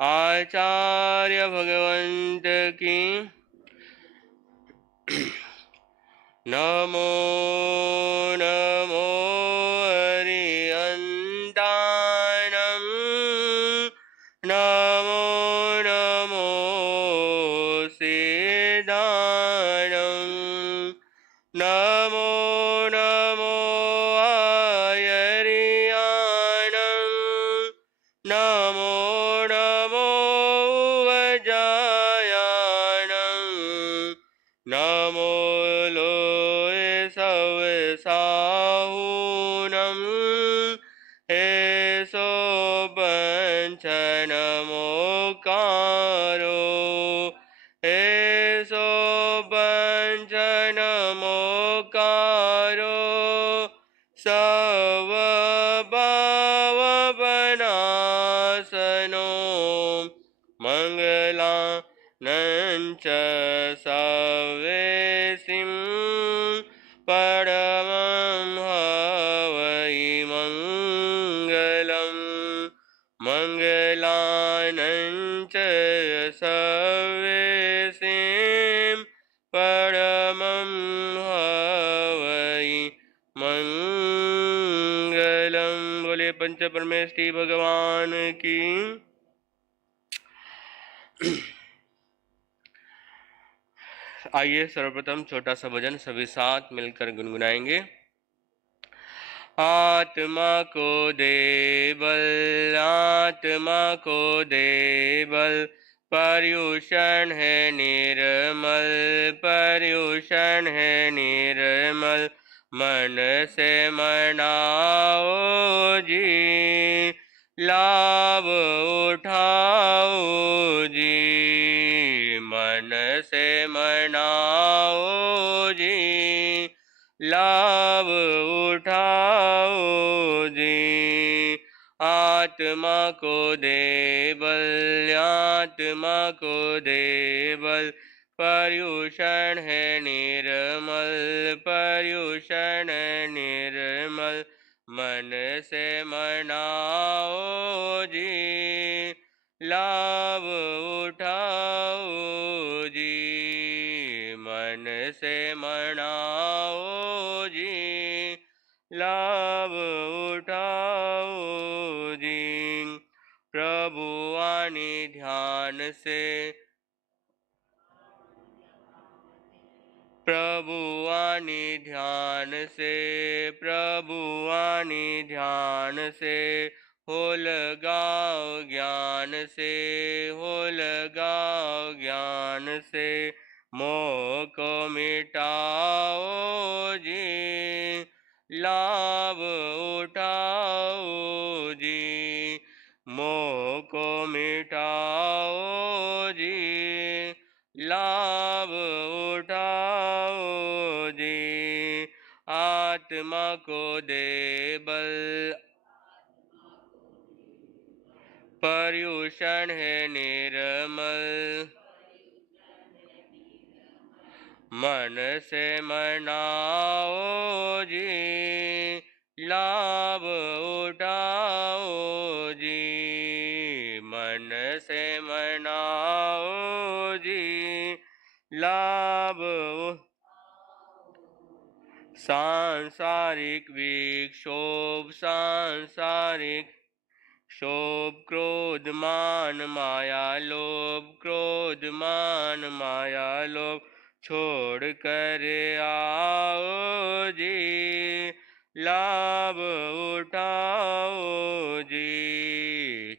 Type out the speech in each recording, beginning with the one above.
आचार्य भगवंत की। नमो नमो हरिअन्तानं नमो नमो सिद्धानं नमो नमो आयर्यानं नमो नमो वजायानं नमो लोय सवसाहुनं एसो पंचनमोकारो एसो पंचनमोकारो सर्वभावपनाशनो मङ्गलानञ्च सवेसिं परमं हवै मङ्गलम् मङ्गलानञ्च सवेसिं परमं हवै मंगलम। बोले पंच परमेष्टि भगवान की। आइए सर्वप्रथम छोटा सा भजन सभी साथ मिलकर गुनगुनाएंगे। आत्मा को दे बल आत्मा को दे बल पर्युषण है निर्मल पर्युषण है निर्मल मन से मनाओ जी लाभ उठाओ जी मन से मनाओ जी लाभ उठाओ जी। आत्मा को दे बल आत्मा को दे बल पर्युषण है निर्मल पर्युषण निर्मल मन से मनाओ जी लाभ उठाओ जी मन से मनाओ जी लाभ उठाओ जी। प्रभु वाणी ध्यान से प्रभु वाणी ध्यान से प्रभु वाणी ध्यान से हो लगाओ ज्ञान से हो लगाओ ज्ञान से मोह को मिटाओ जी लाभ उठाओ जी मोह को मिटाओ जी लाभ उठाओ जी। आत्मा को दे बल पर्युषण है निर्मल मन से मनाओ जी लाभ उठाओ जी मन से मनाओ जी लाभ सांसारिक विक्षोभ सांसारिक शोभ क्रोध मान माया लोभ क्रोध मान माया लोभ छोड़ कर आओ जी लाभ उठाओ जी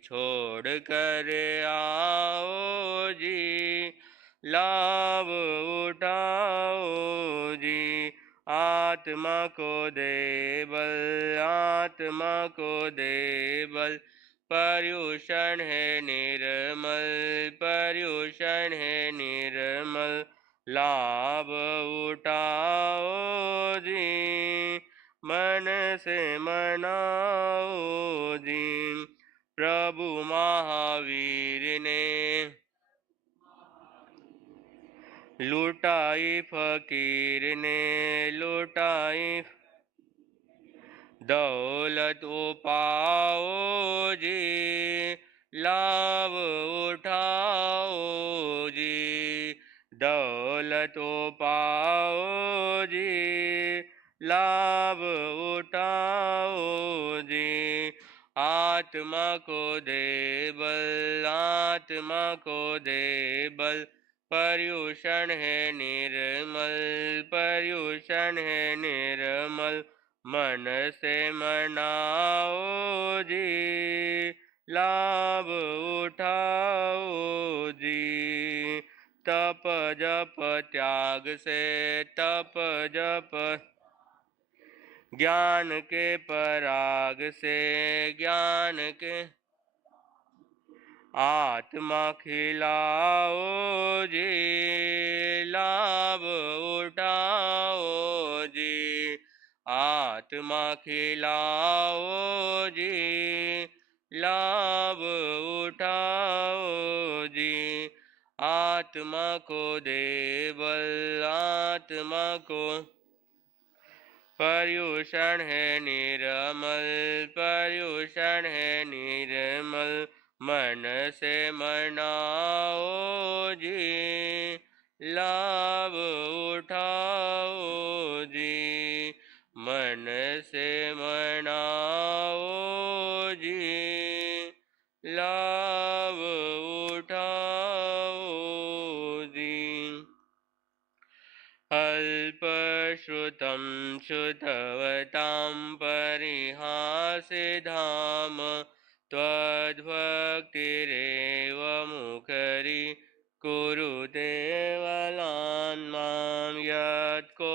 छोड़ कर आओ जी लाभ उठाओ जी। आत्मा को दे बल आत्मा को दे बल पर्युषण है निर्मल पर्युषण है निर्मल लाभ उठाओ जी मन से मनाओ जी। प्रभु महावीर ने लुटाई फकीर ने लुटाई दौलत पाओ जी लाभ उठाओ जी, दौलत पाओ जी, लाभ उठाओ जी। आत्मा को दे बल, आत्मा को दे बल, पर्युषण है निर्मल, पर्युषण है निर्मल, मन से मनाओ जी, लाभ उठाओ जी। तप जप त्याग से, तप जप ज्ञान के पराग से, ज्ञान के आत्मा खिलाओ जी, लाभ उठाओ जी। आत्मा खिलाओ जी, लाभ उठाओ जी। आत्मा को दे बल, आत्मा को पर्युषण है निर्मल, पर्युषण है निर्मल, मन से मनाओ जी, लाभ उठाओ जी। मन से मनाओ जी, लाभ उठाओ जी। अल्पश्रुतं श्रुतवतां परिहासिधाम, त्वद्भक्तिरेव मुखरी कुरुते वलान् मां। यत्कोकिलमदो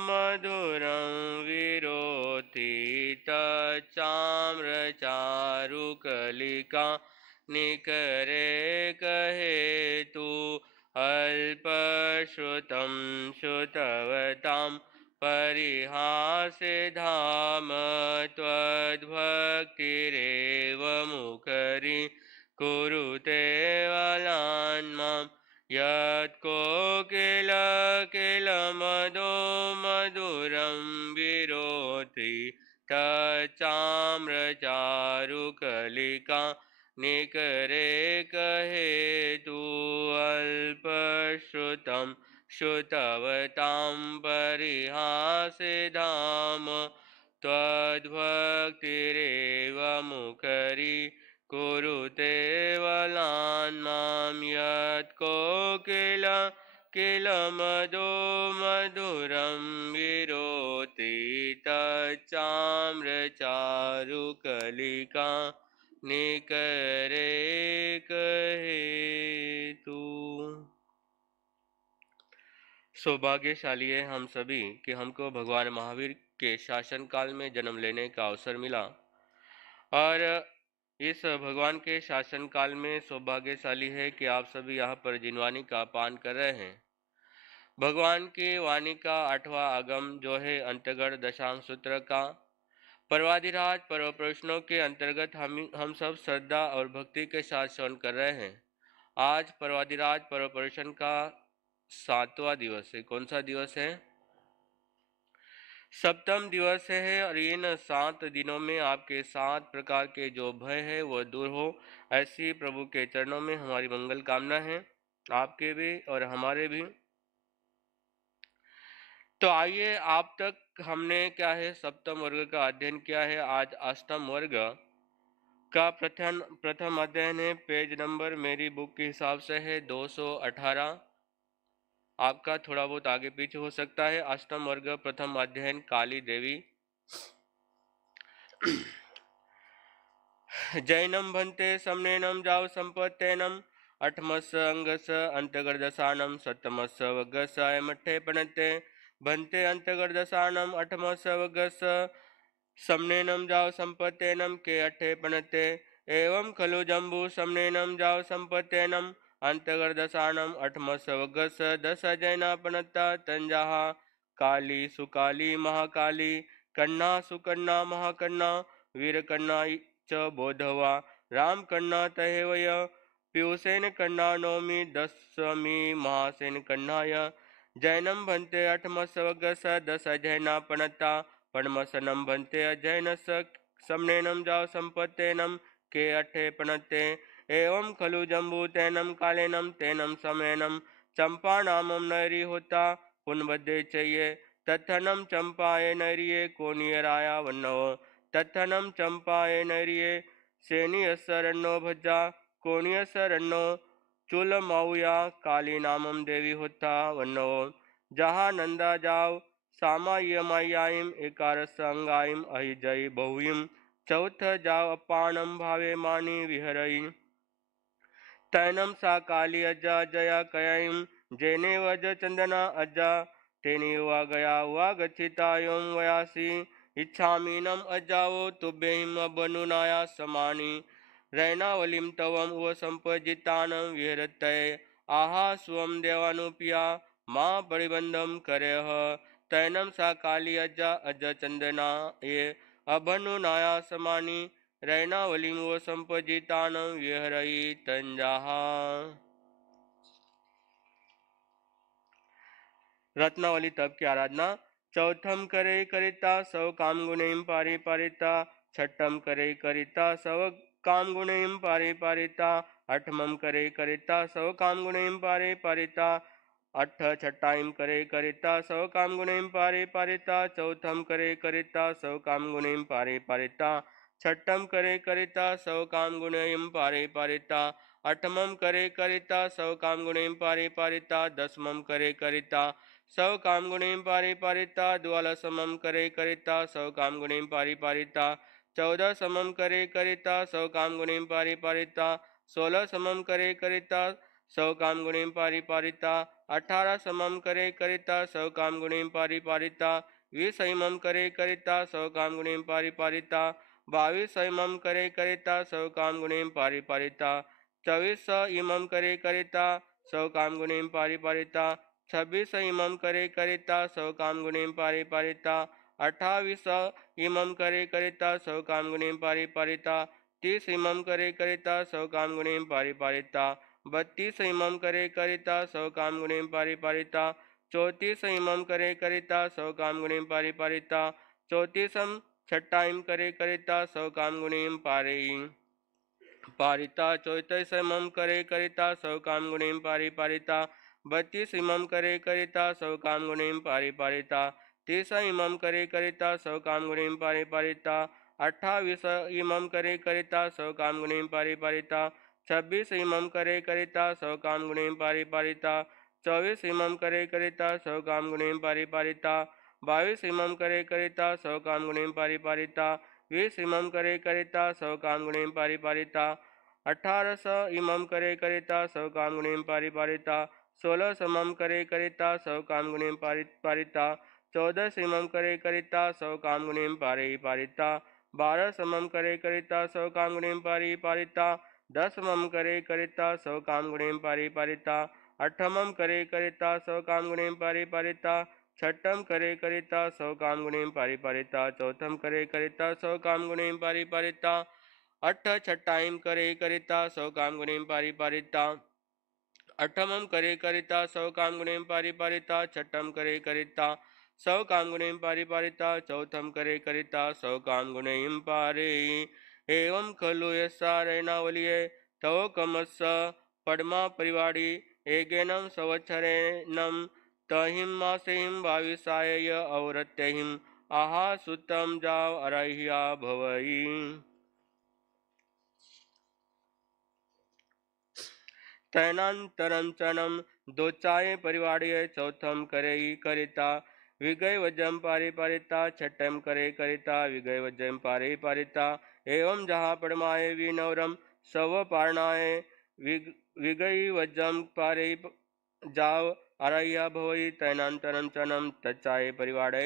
मधुरं विरोधि, तच्चाम्रचारुकलिका निकरे कहेतु। अल्पश्रुतं श्रुतवतां परिहासिधाम, त्वद्भक्तिरेव मुखरी कुरुते वलान् मां। यत्कोकिलमदो मधुरं विरोधि, तच्चाम्रचारुकलिका निकरे कहेतु। अल्पश्रुतं श्रुतवतां परिहासिधाम, त्वद्भक्तिरेव मुखरी कुरुते वलान् मां। यत्कोकिलमदो मधुरं विरोधि, तच्चाम्रचारुकलिका निकरे कहेतु। सौभाग्यशाली है हम सभी कि हमको भगवान महावीर के शासन काल में जन्म लेने का अवसर मिला, और इस भगवान के शासन काल में सौभाग्यशाली है कि आप सभी यहाँ पर जिनवाणी का पान कर रहे हैं। भगवान की वाणी का 8वां आगम जो है अंतर्गत दशांग सूत्र का पर्वाधिराज पर्व प्रश्नों के अंतर्गत हम सब श्रद्धा और भक्ति के साथ श्रवण कर रहे हैं। आज पर्वाधिराज पर्व प्रश्न का 7वां दिवस है। कौन सा दिवस है? सप्तम दिवस है, और इन 7 दिनों में आपके 7 प्रकार के जो भय है वह दूर हो, ऐसी प्रभु के चरणों में हमारी मंगल कामना है, आपके भी और हमारे भी। तो आइए, आप तक हमने क्या है सप्तम वर्ग का अध्ययन किया है। आज अष्टम वर्ग का प्रथम अध्ययन है। पेज नंबर मेरी बुक के हिसाब से है 218, आपका थोड़ा बहुत आगे पीछे हो सकता है। अष्टम वर्ग प्रथम अध्ययन काली देवी। जैनम भन्ते समनेनम जाव संपत्तेनम, अठमस अंगस अंतगर्दशानम, सप्तमस वगस अयमठे पणते भन्ते अंतगर्दशानम, अठमस वगस समनेनम जाव संपत्तेनम के अठे पणते। एवं खलु जम्बू समनेनम जाव संपत्तेनम, अंतगर्दशानम, अठमस वगस दश जैना पणता तंजाः। काली सुकाली महाकाली, कन्ना सुकन्ना महाकन्ना, वीरकन्ना च बोधवा, राम कन्ना तहेवय। पीयूषेन कन्ना नौमी दशमी महासेन कन्नाय। जैनम भन्ते अठमस वगस दश जैना पणता, पणमसनम भन्ते अजैनस समनेनं जाव सम्पत्तेनं के अट्ठे पणत्ते एवं खलु जम्बूतेनं कालेनं तेनं समेनं चंपानामं नैरी होता पुनबद्धे चये तत्थनं चंपाए नैरिये कोनियराया वन्नो तत्थनं चंपाए नैरिये सेनियसरण्यो भज्जा कोनियसरण्यो चूलमाउया काली नामम देवी होता वन्नो जहा नंदा जाव सामायमायाम एकारसंगायम अहिजय बहुयम चौथ जाव अपाणम भावे मानी विहरई तैनम सा काली अज्जा जया कयाम जेने वज चंदना अज्जा तेनी हुआ गया हुआ गच्छिता योम वयासी इच्छामीनम अज्जावो तुभ्यहिम बनुनाया समानी रैनावलिम तवम उव संपजितानम विहरतय आहा स्वम देवानुपिया माँ परिबंधम करह तैनम सा काली अज्जा अज्जा चंदना ये अभनुनाया समानी रैनावलिम उव संपजितानम विहरई तंजाहा। रत्नावली तप की आराधना। चौथम करे करिता सव काम गुणेम पारि पारिता छठम करे करिता सव काम गुणेम पारि पारिता अठमम करे करिता सव काम गुणेम पारि पारिता अठ छठाइम करे करिता सव काम गुणेम पारि पारिता चौथम करे करिता सव काम गुणेम पारि पारिता छठम करे करिता सव काम गुणेम पारि पारिता अठमम करे करिता सव काम गुणेम पारि पारिता दसमम करे करिता सव काम गुणेम पारि पारिता द्वादशमम करे करिता सव काम गुणेम पारि पारिता चौदह समम करे करिता सव काम गुणेम पारि पारिता 16 समम करे करिता सव काम गुणेम पारि पारिता 18 समम करे करिता सव काम गुणेम पारि पारिता 20 इमम करे करिता सव काम गुणेम पारि पारिता 22 इमम करे करिता सव काम गुणेम पारि पारिता 24 इमम करे करिता सव काम गुणेम पारि पारिता 26 इमम करे करिता सव काम गुणेम पारि पारिता 28 इमम करे करिता सव काम गुणेम पारि पारिता 30 इमम करे करिता सव काम गुणेम पारि पारिता 32 इमम करे करिता सव काम गुणेम पारि पारिता 34 इमम करे करिता सव काम गुणेम पारि पारिता 34 छठा इम करे करिता सव काम गुणेम पारि पारिता 34 इमम करे करिता सव काम गुणेम पारि पारिता 32 इमम करे करिता सव काम गुणेम पारि पारिता 30 इमम करे करिता सव काम गुणेम पारि पारिता 28 इमम करे करिता सव काम गुणेम पारि पारिता 26 इमम करे करिता सव काम गुणेम पारि पारिता 24 इमम करे करिता सव काम गुणेम पारि पारिता 22 इमम करे करिता सव काम गुणेम पारि पारिता 20 इमम करे करिता सव काम गुणेम पारि पारिता 18 इमम करे करिता सव काम गुणेम पारि पारिता 16 समम करे करिता सव काम गुणेम पारिता 14 समम करे करिता सव काम गुणेम पारि पारिता 12 समम करे करिता सव काम गुणेम पारि पारिता 10 समम करे करिता सव काम गुणेम पारि पारिता 8मम करे करिता सव काम गुणेम पारि पारिता 6ठम करे करिता सव काम गुणेम पारि पारिता 4थम करे करिता सव काम गुणेम पारि पारिता 8 छठाइम करे करिता सव काम गुणेम पारि पारिता 8मम करे करिता सव काम गुणेम पारि पारिता 6ठम करे करिता सव काम गुणेम पारि पारिता 4थम करे करिता सव काम गुणेम पारि एवं खलु यस्सा रैनावलिये तव कमस्स पद्मा परिवाड़ी एगेनम संवत्सरेणम तहिम मासेहिम भाविसाय अवरत्यहिम आहा सुतम जाव अरह्या भवई। तैनान्तरंचनम दोचाये परिवाड़ीय चौथम करे करिता विगय वजम पारि पारिता 6ठम करे करिता विगय वजम पारि पारिता एवं जहाँ पड़माए विनवरम सव पारणाए विगय वजम पारि जाव आरह्या भवई तैनान्तरंचनम तच्चाये परिवाड़े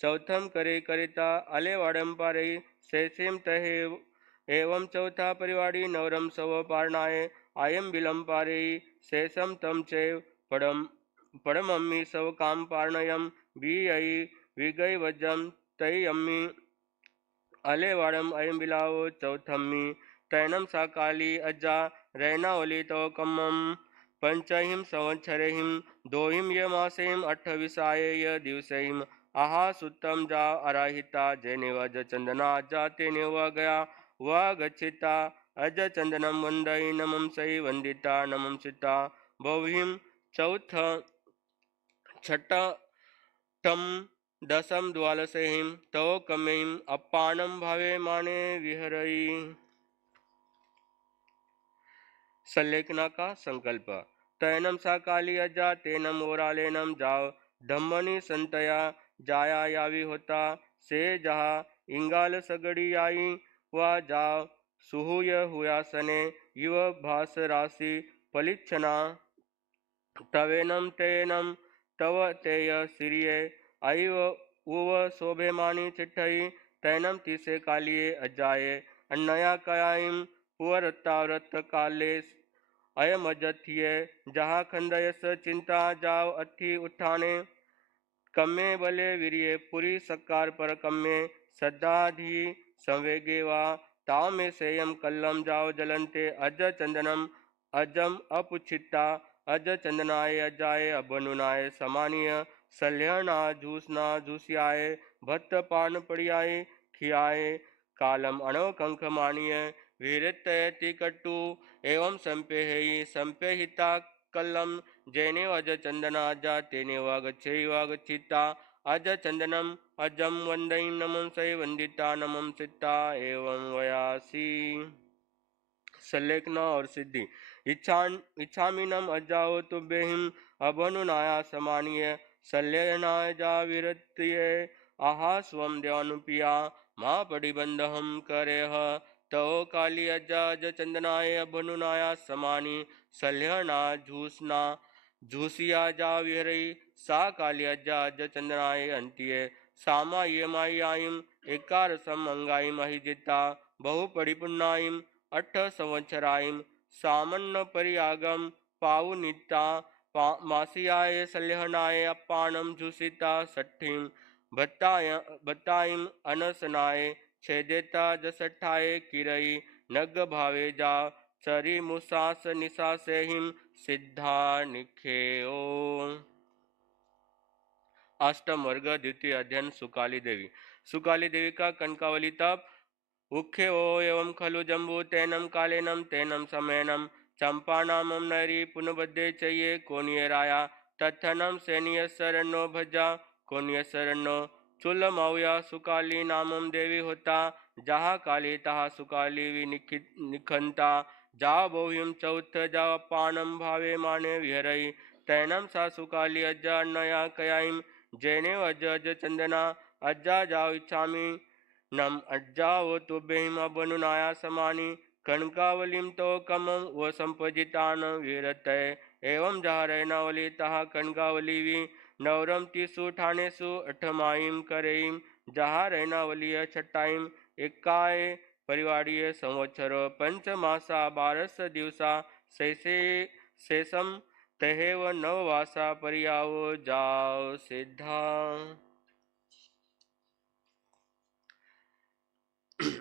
चौथम करे करिता अलेवाड़म पारि शेषिम तहे एवं चौथा परिवाड़ी नवरम सव पारणाए आयम बिलम पारे शेषम तम चैव पड़मम्मी सव काम पारणयम बीयई विगय वजम तय अम्मी अलेवाड़म अयम बिलावो चौथम्मी तैनम साकाली अज्जा रैनावली तव कम्मम पंचहिम संवत्सरेहिम दोहिम य मासेहिम 28 य दिवसहिम आहा सुतम जा अराहिता जैने अज चंदना जा तेने व गया व गच्छिता अज चंदनम वंदई नमम सई वंदिता नमम सीता भविम चौथ छठम दशम द्वादशहिम तव कमेम अपानम भावे माने विहरई। संलेखना का संकल्प। तैनम सा काली अजा तेनम ओरालेनम जाओ धम्मनि संतया जाया यावी होता से जहा इंगाल सगड़ी आई वा जाओ सुहुय हुआ सने युव भास राशि पलिच्छना तवेनम तेनम तव तेय सिरिये आयु उव शोभेमानी चिट्ठई तैनम तीसे कालिये अजाये अन्नया कयाइम पुअरत्ताव्रत कालेश अयम अजथिये जहाँ खंदयस चिंता जाव अथि उठाने कम्मे बले वीर्ये पुरी सकार पर कम्मे सद्धाधि संवेगे वा ताव में सेयम कल्लम जाओ जलंते अज चंदनम अजम अपुच्छिता अज चंदनाय अजाय अबनुनाय समानीय सल्याना झूसना झूसियाय भत्त पान पड़ियाय खियाय कालम अणव कंख मानिय वीरतयति कट्टु एवं संपेहि संपेहिता कल्लम जैने अज चंदना अजा तेने वागच्छिता अज चंदनम अजम वंदई नमं सै वंदिता नमं सिता एवं वयासी। संलेखना और सिद्धि। इच्छामीनम अजाओ तुभ्यहिम अभनुनाया समानीय सल्यनाय जा विरत्ये आहा स्वम देवानुपिया माँ पड़िबंधहम करेह तव काली अजा ज चंदनाय अभनुनाया समानी सल्यना झूसना झूसिया जा विहरई सा काली अजा ज चंदनाय अंतिये सामा ये माई आयम एकार सम अंगाइम अहिजिता बहु परिपुन्नाइम अठ संवत्सराइम सामन्न परियागम पावुनिता मासियाय सल्यहनाय अपानम झुसिता सठिम भत्ताइम अनसनाय छेदेता जसठाय किरई नग भावे जा चरी मुसास निशासेहिम सिद्धा निखेओ। अष्टम वर्ग द्वितीय अध्ययन सुकाली देवी। सुकाली देवी का कनकावली तप। उखे ओ एवं खलु जम्बू तैनम कालेनम तैनम समयनम चंपा नामम नरी पुनबद्धे चये कोनिय राया तत्थनम सैनिय शरणो भजा कोनिय शरणो चुल मौया सुकाली नामम देवी होता जहा काली तहा सुकाली वि निखंता जा बोहिम चौथ जा पानम भावे माने विहरई तैनम सा सुकाली अज्जा नया कयाइम जैने अज अज चंदना अज्जा जाओ इच्छामी नम अज्जाओ तुभ्यहिम अबनुनाया समानी कनकावलिम तो कमम व संपजितान वीरतय एवं जहा रैनावली तहा कनकावली वि नवरम तीसु ठानेसु अठमाईम करेईम जहा रैनावली छठाईम एकाय परिवाड़ीय संवत्सर पंचमासा 12 दिवसा शेषम तहेव नववासा परियावो जाओ सिद्धा।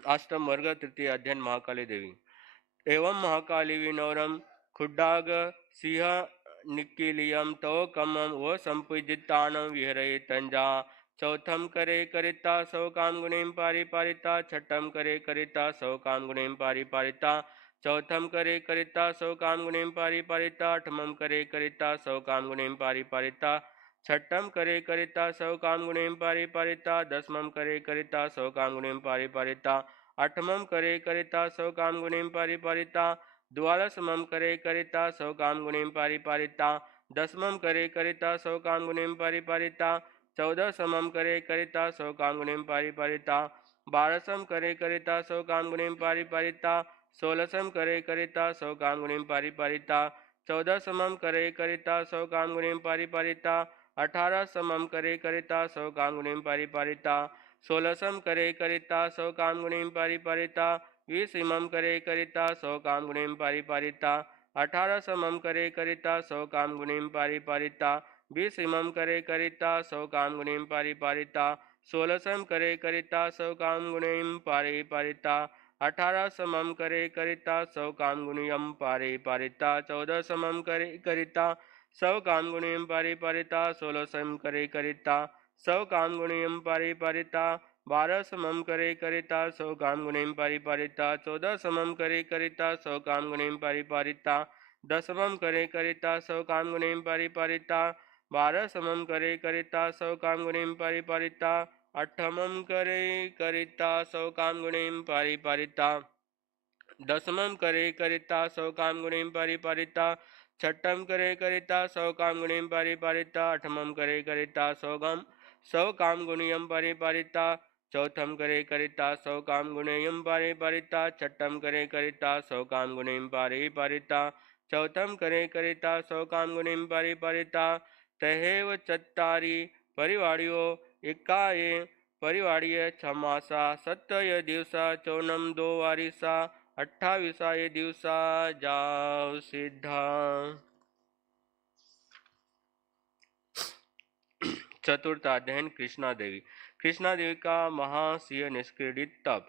अष्टम वर्ग तृतीय अध्ययन महाकाली देवी। एवं महाकाली विनौरम खुड्डाग सिंह निकिलियम तो कमम व संपूजितान विहरये तंजा चौथम करे करिता सौ काम गुणेम पारिपारिता छठम करे करिता सौ काम गुणेम पारिपारिता चौथम करे करिता सौ काम गुणेम पारिपारिता अठमम करे करिता सौ काम गुणेम पारिपारिता छठम करे करिता सौ काम गुणेम पारिपारिता दसमम करे करिता सौ काम गुणेम पारिपारिता अठमम करे करिता सौ काम गुणेम पारिपारिता द्वादशमम करे करिता सौ काम गुणेम पारिपारिता दसमम करे करिता सौ काम गुणेम पारिपारिता चौदहसमम करे करिता सौ काम गुणेम पारिपारिता बारहसम करे करिता सौ काम गुणेम पारिपारिता सोलहसम करे करिता सौ काम गुणेम पारिपारिता चौदहसमम करे करिता सौ काम गुणेम पारिपारिता अठारहसमम करे करिता सौ काम गुणेम पारिपारिता सोलहसम करे करिता सौ काम गुणेम पारिपारिता विसमम करे करिता सौ काम गुणेम पारिपारिता अठारहसमम करे करिता सौ काम गुणेम पारिपारिता विसमम करे करिता सौ काम गुणेम पारिपारिता सोलहसम करे करिता सौ काम गुणेम पारिपारिता अठारहसमम करे करिता सौ काम गुणेम पारिपारिता चौदहसमम करे करिता सौ काम गुणेम पारिपारिता सोलहसम करे करिता सौ काम गुणियम पारिपारिता 12 समम करे करिता 100 काम गुणिम पारिपारिता 14 समम करे करिता 100 काम गुणिम पारिपारिता 10 समम करे करिता 100 काम गुणिम पारिपारिता 12 समम करे करिता 100 काम गुणिम पारिपारिता 8मम करे करिता 100 काम गुणिम पारिपारिता 10मम करे करिता 100 काम गुणिम पारिपारिता 6ठम करे करिता 100 काम गुणिम पारिपारिता 8मम करे करिता 100 काम गुणियम पारिपारिता 4थम करे करिता 100 काम गुणेयम पारिपारिता 6ठम करे करिता 100 काम गुणिम पारिपारिता 4थम करे करिता 100 काम गुणिम पारिपारिता तहेव चत्तारी परिवाड़ियो एकाए परिवाड़िये 6 मासा 7 दिवसा 54 2 वारिसा 28 दिवसा जाओ सीधा। चतुर्थाध्ययन कृष्णा देवी। कृष्णा देवी का महासिंह निष्क्रीडित तप।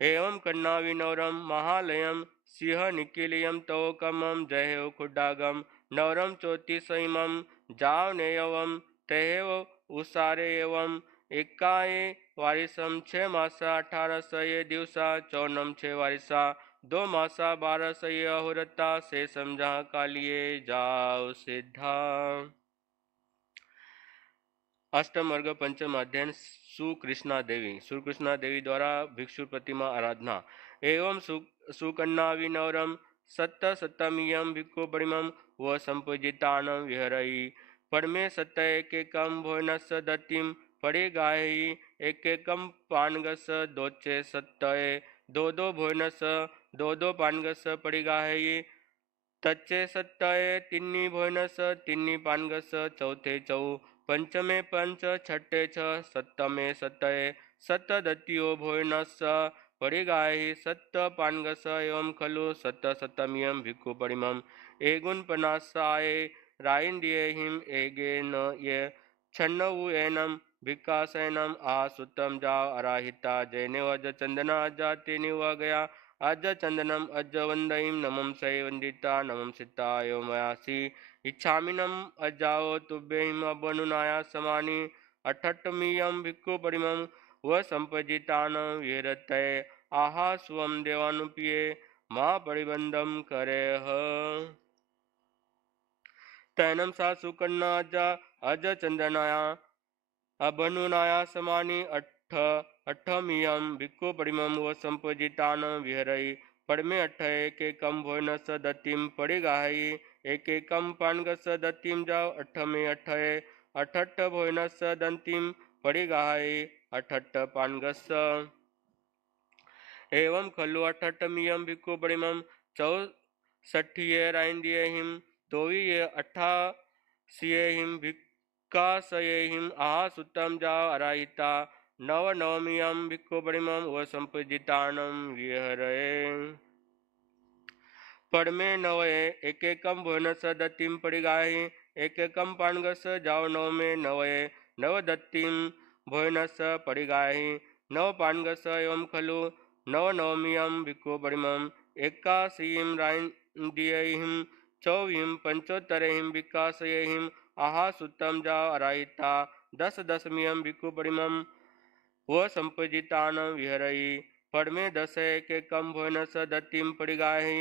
एवं कन्ना विनौरम महालयम सिंह निकीलियम तवकमम जयव खुड्डागम नवरम चोतिसमम जाव नेयवम तहेव उसारे एवं एकाए वारिसम 6 मासा 18 दिवसा 54 6 वारिसा 2 मासा 12 अहुरता से समझा कालिए जाओ सिद्धा। अष्टम वर्ग पंचम अध्ययन सुकृष्णा देवी। सुकृष्णा देवी द्वारा भिक्षु प्रतिमा आराधना। एवं सुकन्ना विनौरम सप्तमीयम भिक्खु परिमम व संपूजितानम विहरई परमे सत्य एकम भोजनस दत्तिम पड़े गायी एकम पानगस दोचे सत्य दो भोजनस दो पानगस पड़ी गायी तच्चे सत्य तिन्नी भोजनस तिन्नी पानगस चौथे चौ पंचमे पंच छठे छ सप्तमे सत्य सप्तदत्तियो भोजनस परिगाहि सत्य पानगस एवं खलु सप्तमीयम भिक्खु परिमम एगुन पनासाय राइंदियहिम एगेन ये छन्नवु एनम भिक्खासैनम आ सुतम जाव अराहिता जैने अज चंदना अजाते निवा गया अज चंदनम अज वंदयिम नमम सै वंदिता नमम सिता एवं मयासी इच्छामिनम अजाओ तुभ्यहिम अबनुनाया समानि अठट्टमीयम भिक्खु परिमम व संपजितान विरतय आहा स्वम देवानुपिये मां परिबंधम करे तैनम सा सुकन्ना अज चंदनाया अबनुनाया समानि अठमीयम भिक्खु परिमम व संपजितान विहरई पड़मे एकम भोजनस दत्तिम परिगाही एकम पानगस दत्तिम जाओ अठमे अठट्ठ भोजनस दंतिम परिगाही अठट्ठ पानगस एवं खलु अठट्ठमीयम भिक्खु परिमम 64 राइंदियहिम तोविये 88 भिक्खासयहिम आहा सुतम जाओ अराहिता नवमीयम भिक्खु परिमम व संपजितानम विहरये पड़मे नवये एकम भोजनस दत्तिम परिगाही एकम पानगस जाओ नवमे नवये नवदत्तिम भोजनस परिगाही नव पानगस एवं खलु नवमीयम भिक्खु परिमम 81 राइंदियहिम 24 पंचोत्तरहिम भिक्खासयहिम आहा सुतम जाओ अराहिता 10मीयम भिक्खु परिमम व संपजितान विहरई पड़मे 10 एकम भोजनस दत्तिम परिगाही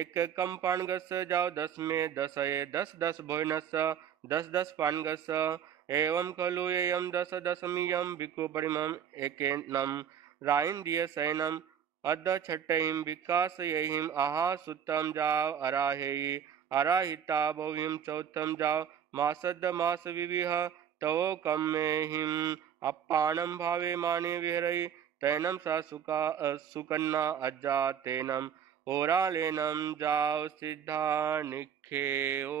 एकम पानगस जाओ 10 10 भोजनस 10 पानगस एवं खलु एयम 10मीयम भिक्खु परिमम एकेनम राइंदिय सैनम अद छठहिम भिक्खासयहिम आहा सुतम जाओ अराहेयी अराहिता बहुविम चौथम जाओ मासद मास विविह तवो कम में हिम अपानम भावे माने विहरई तैनम सा सुकन्ना अज्जा तेनम ओरालेनम जाओ सिद्धा निखे ओ।